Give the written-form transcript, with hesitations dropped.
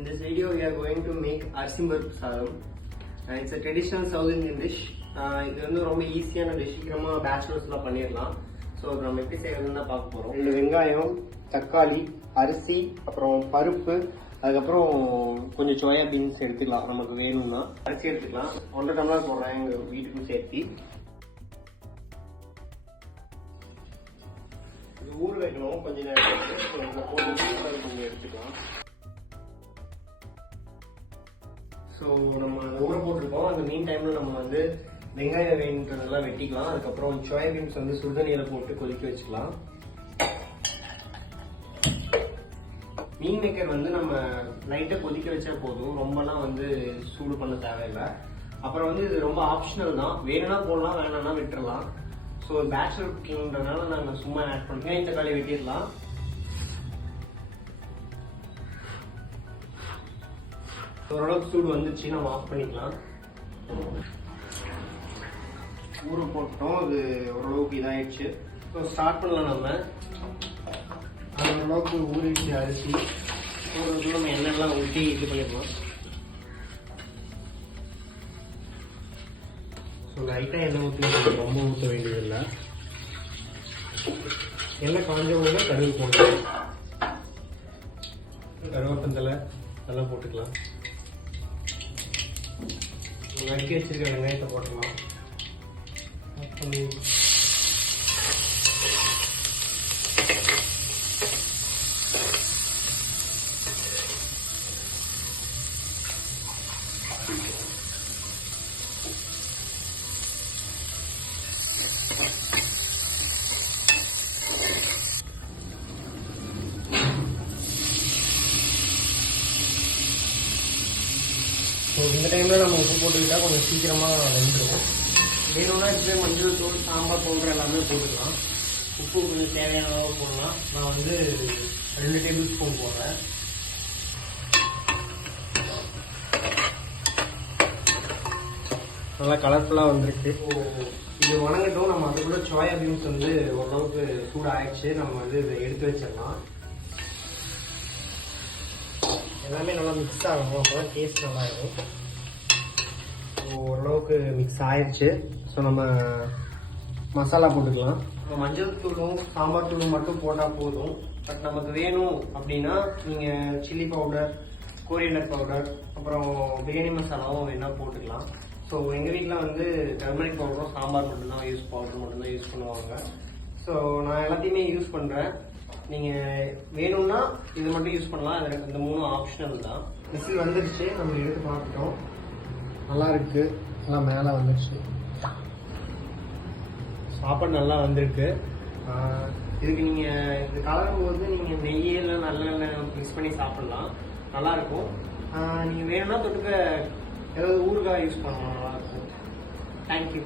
In this video, we are going to make arsimbarp sadam. It's a traditional South Indian dish. இது வந்து ரொம்ப ஈஸியான dish, சீக்கிரமா பேச்சுலர்ஸ்லாம் பண்ணிடலாம். ஸோ நம்ம எப்படி செய்யறதுன்னு தான் பார்க்க போகிறோம். 2 வெங்காயம், தக்காளி, அரிசி, அப்புறம் பருப்பு, அதுக்கப்புறம் கொஞ்சம் சோயா பீன்ஸ் எடுத்துக்கலாம். நமக்கு வேணும்னா அரிசி எடுத்துக்கலாம். 1.5 டம்ளர் போடுறேன் எங்கள் வீட்டுக்கும் சேர்த்து. இது ஊற வைக்கணும் கொஞ்ச நேரம். கொஞ்சம் எடுத்துக்கலாம். ஸோ நம்ம ஊற போட்டிருக்கோம். அந்த மீன் டைம்ல நம்ம வந்து வெங்காயம் வேணுன்றதெல்லாம் வெட்டிக்கலாம். அதுக்கப்புறம் சோயா பீன்ஸ் வந்து சுடுதண்ணியில போட்டு கொதிக்க வச்சுக்கலாம். மீன் மேக்கர் வந்து நம்ம லைட்டா கொதிக்க வச்சா போதும், ரொம்பலாம் வந்து சூடு பண்ண தேவையில்லை. அப்புறம் வந்து இது ரொம்ப ஆப்ஷனல் தான், வேணும்னா போடலாம், வேணாம்னா விட்டுறலாம். ஸோ பேச்சுலர் குக்கிங்ன்றதுனால நாங்கள் சும்மா ஆட் பண்ணுறோம். தக்காளி வெட்டிடலாம். ஓரளவுக்கு சூடு வந்துச்சு, நம்ம ஆஃப் பண்ணிக்கலாம். ஊற போட்டோம், அது ஓரளவுக்கு இதாயிடுச்சு. ஸோ ஸ்டார்ட் பண்ணலாம். நம்ம ஓரளவுக்கு ஊறிடுச்சு அரிசி. ஓரளவுக்கு நம்ம எண்ணெய்லாம் ஊற்றி இது பண்ணிடலாம். ஸோ லைட்டாக எண்ணெய் ஊற்றி, ரொம்ப ஊற்ற வேண்டியதில்லை. எண்ணெய் காஞ்சவங்க கடுகு போட்டுக்கலாம். கருவேப்பந்தலை அதெல்லாம் போட்டுக்கலாம். நறுக்கி வச்சிருக்க வெங்காயத்தை போட்டுக்கலாம். இந்த டைமில் நம்ம உப்பு போட்டுக்கிட்டா கொஞ்சம் சீக்கிரமாக வெந்துடும். வேணும்னா இப்போ மஞ்சள் தூள், சாம்பார் பவுடர் எல்லாமே போட்டுக்கலாம். உப்பு கொஞ்சம் தேவையான அளவு போடலாம். நான் வந்து 2 டேபிள் ஸ்பூன் போடுறேன். நல்லா கலர்ஃபுல்லாக வந்துருக்கு. இது வணங்கட்டும். நம்ம அதுக்குள்ள சோயா பீன்ஸ் வந்து ஓரளவுக்கு சூடாகிடுச்சு. நம்ம வந்து இதை எடுத்து வச்சிடலாம். எல்லாமே நல்லா மிக்ஸ் ஆகணும், அப்போ தான் டேஸ்ட் நல்லா இருக்கும். ஓரளவுக்கு மிக்ஸ் ஆயிடுச்சு. ஸோ நம்ம மசாலா போட்டுக்கலாம். மஞ்சள் தூளும் சாம்பார் தூளும் மட்டும் போட்டால் போதும். பட் நமக்கு வேணும் அப்படின்னா நீங்கள் சில்லி பவுடர், கோரியண்டர் பவுடர், அப்புறம் பிரியாணி மசாலாவும் வேணால் போட்டுக்கலாம். ஸோ எங்கள் வீட்டில் வந்து டர்மரிக் பவுடரும் சாம்பார் மட்டும்தான் பவுடர் மட்டும்தான் யூஸ் பண்ணுவாங்க. ஸோ நான் எல்லாத்தையுமே யூஸ் பண்ணுறேன். நீங்கள் வேணும்னா இது மட்டும் யூஸ் பண்ணலாம். அதில் இந்த 3 ஆப்ஷனல் தான். விசில் வந்துடுச்சு, நம்ம எடுத்து பார்த்துட்டோம். நல்லா இருக்கு, நல்லா மேலே வந்துடுச்சு. சாப்பாடு நல்லா வந்திருக்கு. இதுக்கு நீங்கள் இது கலரும் போது நீங்கள் நெய்யெல்லாம் நல்லெண்ணெய் மிக்ஸ் பண்ணி சாப்பிட்லாம், நல்லாயிருக்கும். நீங்கள் வேணும்னா தொட்டுக்க ஏதாவது ஊறுகாய் யூஸ் பண்ணலாம், நல்லாயிருக்கும். தேங்க்யூ.